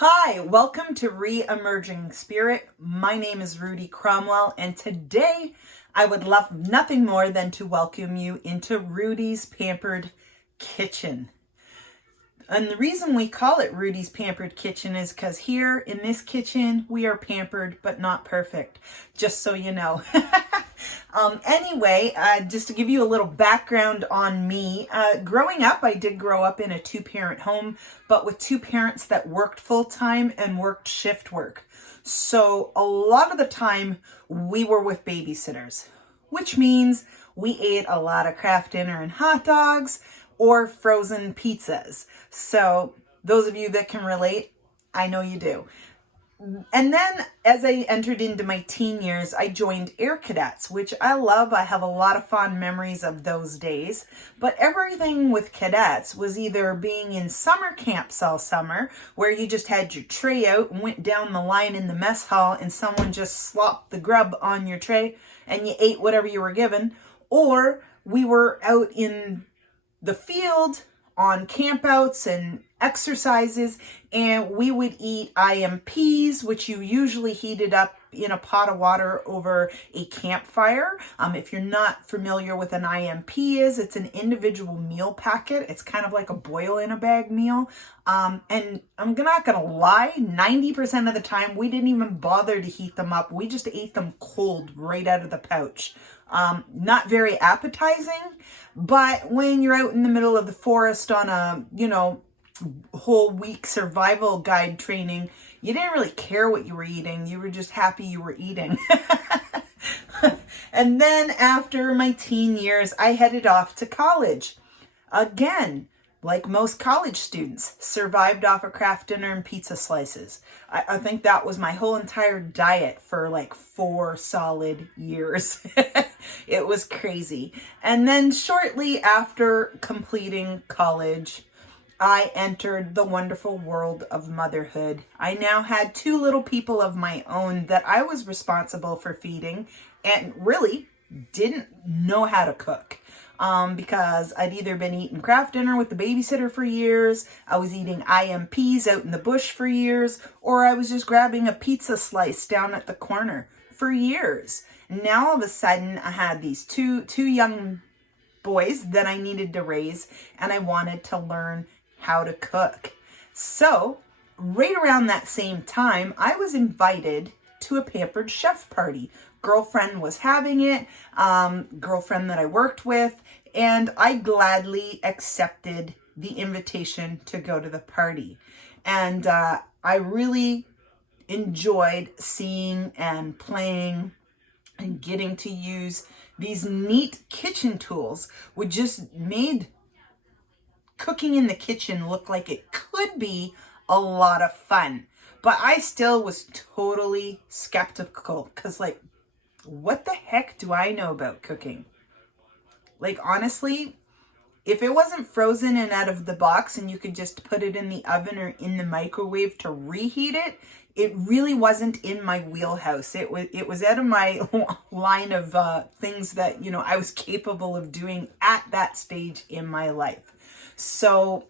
Hi, welcome to Re-Emerging Spirit. My name is Rudi Cromwell, and today I would love nothing more than to welcome you into Rudi's Pampered Kitchen. And the reason we call it Rudi's Pampered Kitchen is because here in this kitchen, we are pampered but not perfect, just so you know. Anyway, just to give you a little background on me, growing up, I did grow up in a two-parent home, but with two parents that worked full-time and worked shift work. So a lot of the time, we were with babysitters, which means we ate a lot of Kraft dinner and hot dogs or frozen pizzas. So those of you that can relate, I know you do. And then as I entered into my teen years, I joined Air Cadets, which I love. I have a lot of fond memories of those days. But everything with cadets was either being in summer camps all summer, where you just had your tray out and went down the line in the mess hall and someone just slopped the grub on your tray and you ate whatever you were given. Or we were out in the field on campouts and exercises, and we would eat IMPs, which you usually heated up in a pot of water over a campfire. If you're not familiar with an IMP it's an individual meal packet. It's kind of like a boil-in-a-bag meal. And I'm not gonna lie, 90% of the time we didn't even bother to heat them up. We just ate them cold right out of the pouch. Not very appetizing, but when you're out in the middle of the forest on a, whole week survival guide training, you didn't really care what you were eating. You were just happy you were eating. And then after my teen years, I headed off to college. Again, like most college students, survived off of Kraft dinner and pizza slices. I think that was my whole entire diet for like 4 solid years. It was crazy. And then shortly after completing college, I entered the wonderful world of motherhood. I now had 2 little people of my own that I was responsible for feeding and really didn't know how to cook. Because I'd either been eating Kraft dinner with the babysitter for years, I was eating IMPs out in the bush for years, or I was just grabbing a pizza slice down at the corner for years. Now all of a sudden I had these two young boys that I needed to raise, and I wanted to learn how to cook. So right around that same time, I was invited to a Pampered Chef party. Girlfriend was having it, girlfriend that I worked with, and I gladly accepted the invitation to go to the party. And I really enjoyed seeing and playing and getting to use these neat kitchen tools, which just made cooking in the kitchen look like it could be a lot of fun. But I still was totally skeptical because, like, what the heck do I know about cooking? Like, honestly, if it wasn't frozen and out of the box and you could just put it in the oven or in the microwave to reheat it, it really wasn't in my wheelhouse. It was out of my line of things that, I was capable of doing at that stage in my life. So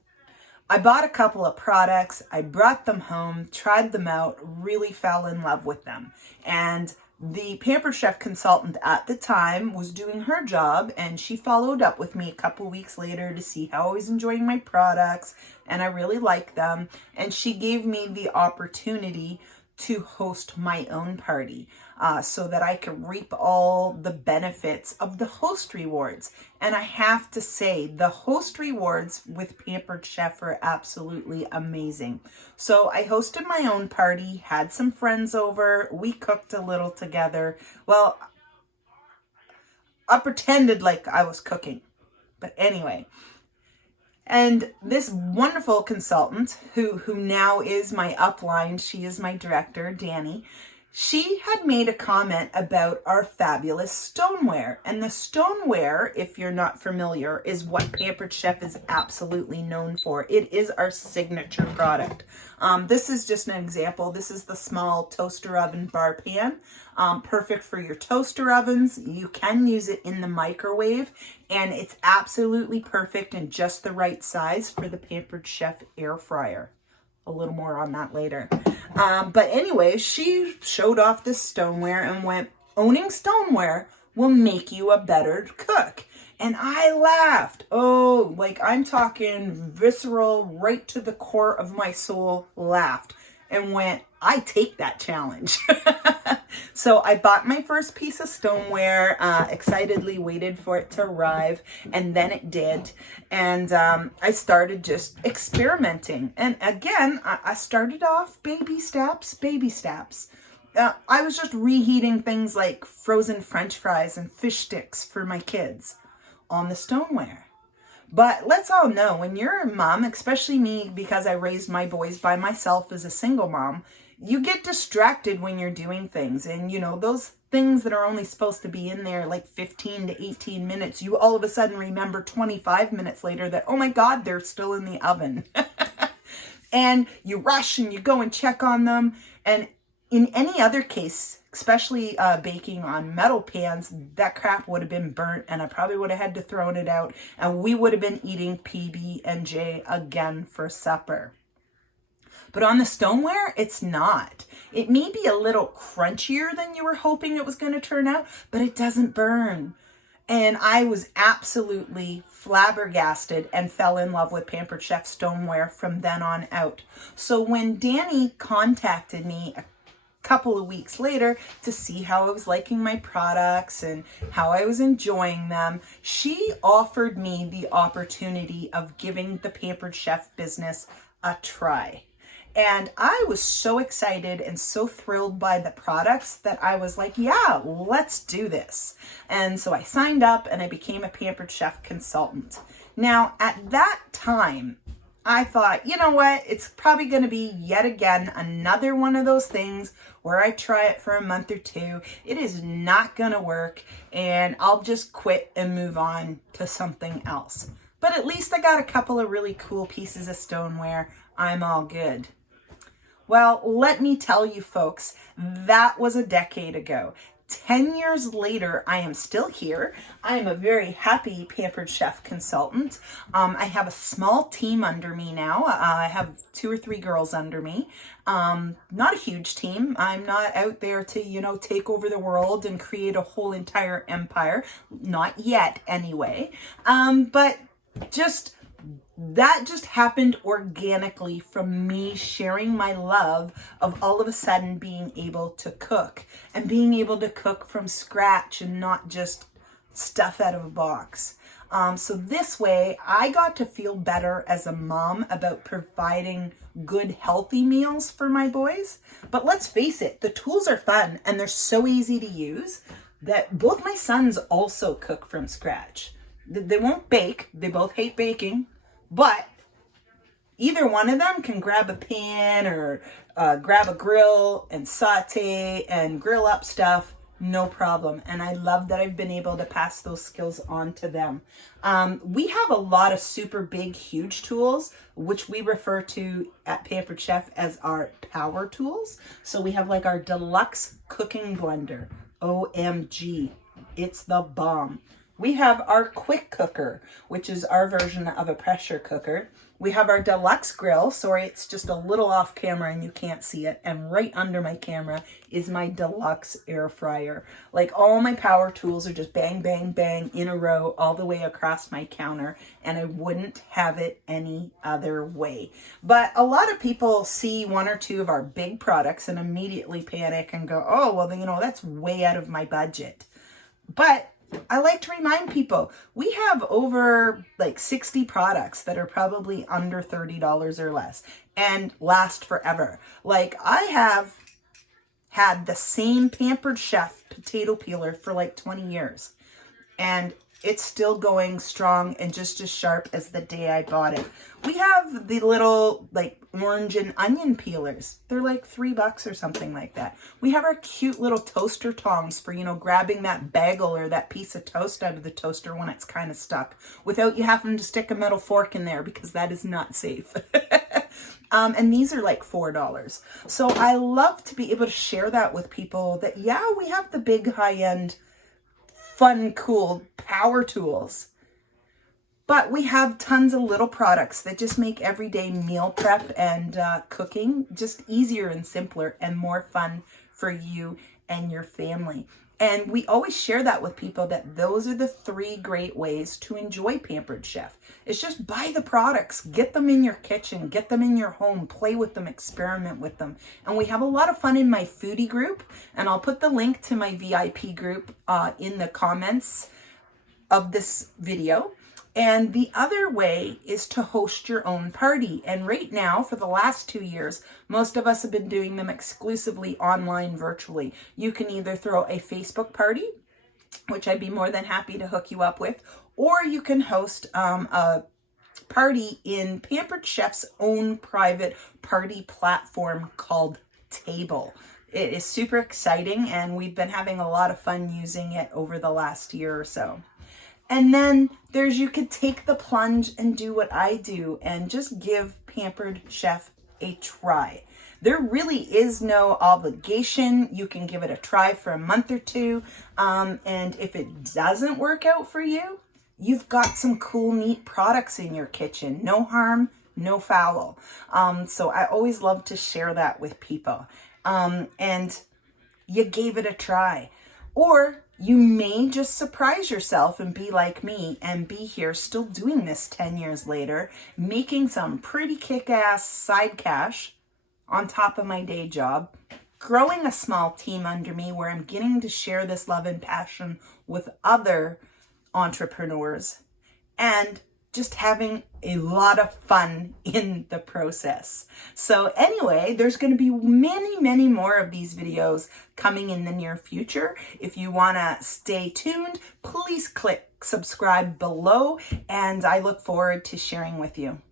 I bought a couple of products, I brought them home, tried them out, really fell in love with them. And the Pampered Chef consultant at the time was doing her job, and she followed up with me a couple weeks later to see how I was enjoying my products, and I really liked them. And she gave me the opportunity to host my own party so that I could reap all the benefits of the host rewards. And I have to say, the host rewards with Pampered Chef are absolutely amazing. So I hosted my own party, had some friends over, we cooked a little together. Well, I pretended like I was cooking, but anyway. And this wonderful consultant, who now is my upline, she is my director, Danny, she had made a comment about our fabulous stoneware. And the stoneware, if you're not familiar, is what Pampered Chef is absolutely known for. It is our signature product. This is just an example. This is the small toaster oven bar pan. Perfect for your toaster ovens. You can use it in the microwave, and it's absolutely perfect and just the right size for the Pampered Chef air fryer. a little more on that later. But anyway, she showed off this stoneware and went, owning stoneware will make you a better cook. And I laughed. Oh, like I'm talking visceral, right to the core of my soul, laughed and went, I take that challenge. So I bought my first piece of stoneware, excitedly waited for it to arrive, and then it did. And I started just experimenting. And again, I started off baby steps, baby steps. I was just reheating things like frozen French fries and fish sticks for my kids on the stoneware. But let's all know, when you're a mom, especially me, because I raised my boys by myself as a single mom, you get distracted when you're doing things. And, you know, those things that are only supposed to be in there like 15 to 18 minutes, you all of a sudden remember 25 minutes later that, oh my God, they're still in the oven. And you rush and you go and check on them. And in any other case, especially baking on metal pans, that crap would have been burnt and I probably would have had to throw it out, and we would have been eating PB&J again for supper. But on the stoneware, it's not. It may be a little crunchier than you were hoping it was going to turn out, but it doesn't burn. And I was absolutely flabbergasted and fell in love with Pampered Chef stoneware from then on out. So when Danny contacted me a couple of weeks later to see how I was liking my products and how I was enjoying them, she offered me the opportunity of giving the Pampered Chef business a try. And I was so excited and so thrilled by the products that I was like, yeah, let's do this. And so I signed up and I became a Pampered Chef consultant. Now, at that time, I thought, you know what, it's probably going to be yet again another one of those things where I try it for a month or two. It is not going to work and I'll just quit and move on to something else. But at least I got a couple of really cool pieces of stoneware. I'm all good. Well, let me tell you folks, that was a decade ago. 10 years later, I am still here. I am a very happy Pampered Chef consultant. I have a small team under me now. I have 2 or 3 girls under me. Not a huge team. I'm not out there to, take over the world and create a whole entire empire. Not yet, anyway. But that just happened organically from me sharing my love of all of a sudden being able to cook and being able to cook from scratch and not just stuff out of a box. So this way I got to feel better as a mom about providing good, healthy meals for my boys. But let's face it, the tools are fun and they're so easy to use that both my sons also cook from scratch. They won't bake. They both hate baking. But either one of them can grab a pan or grab a grill and saute and grill up stuff, no problem. And I love that I've been able to pass those skills on to them. We have a lot of super big, huge tools, which we refer to at Pampered Chef as our power tools. So we have like our deluxe cooking blender. OMG, it's the bomb. We have our quick cooker, which is our version of a pressure cooker. We have our deluxe grill. Sorry, it's just a little off camera and you can't see it. And right under my camera is my deluxe air fryer. Like all my power tools are just bang, bang, bang in a row all the way across my counter. And I wouldn't have it any other way. But a lot of people see 1 or 2 of our big products and immediately panic and go, oh, well, that's way out of my budget. But I like to remind people, we have over 60 products that are probably under $30 or less and last forever. I have had the same Pampered Chef potato peeler for 20 years and it's still going strong and just as sharp as the day I bought it. We have the little orange and onion peelers. They're $3 or something like that. We have our cute little toaster tongs for, grabbing that bagel or that piece of toast out of the toaster when it's kind of stuck without you having to stick a metal fork in there because that is not safe. And these are $4. So I love to be able to share that with people that, yeah, we have the big high-end fun, cool power tools. But we have tons of little products that just make everyday meal prep and cooking just easier and simpler and more fun for you and your family. And we always share that with people, that those are the 3 great ways to enjoy Pampered Chef. It's just buy the products, get them in your kitchen, get them in your home, play with them, experiment with them. And we have a lot of fun in my foodie group, and I'll put the link to my VIP group in the comments of this video. And the other way is to host your own party. And right now, for the last 2 years, most of us have been doing them exclusively online, virtually. You can either throw a Facebook party, which I'd be more than happy to hook you up with, or you can host a party in Pampered Chef's own private party platform called Table. It is super exciting, and we've been having a lot of fun using it over the last year or so. And then you could take the plunge and do what I do and just give Pampered Chef a try. There really is no obligation. You can give it a try for a month or 2. And if it doesn't work out for you, you've got some cool, neat products in your kitchen. No harm, no foul. So I always love to share that with people. And you gave it a try. Or you may just surprise yourself and be like me and be here still doing this 10 years later, making some pretty kick-ass side cash on top of my day job, growing a small team under me where I'm getting to share this love and passion with other entrepreneurs, and just having a lot of fun in the process. So anyway, there's going to be many, many more of these videos coming in the near future. If you want to stay tuned, please click subscribe below, and I look forward to sharing with you.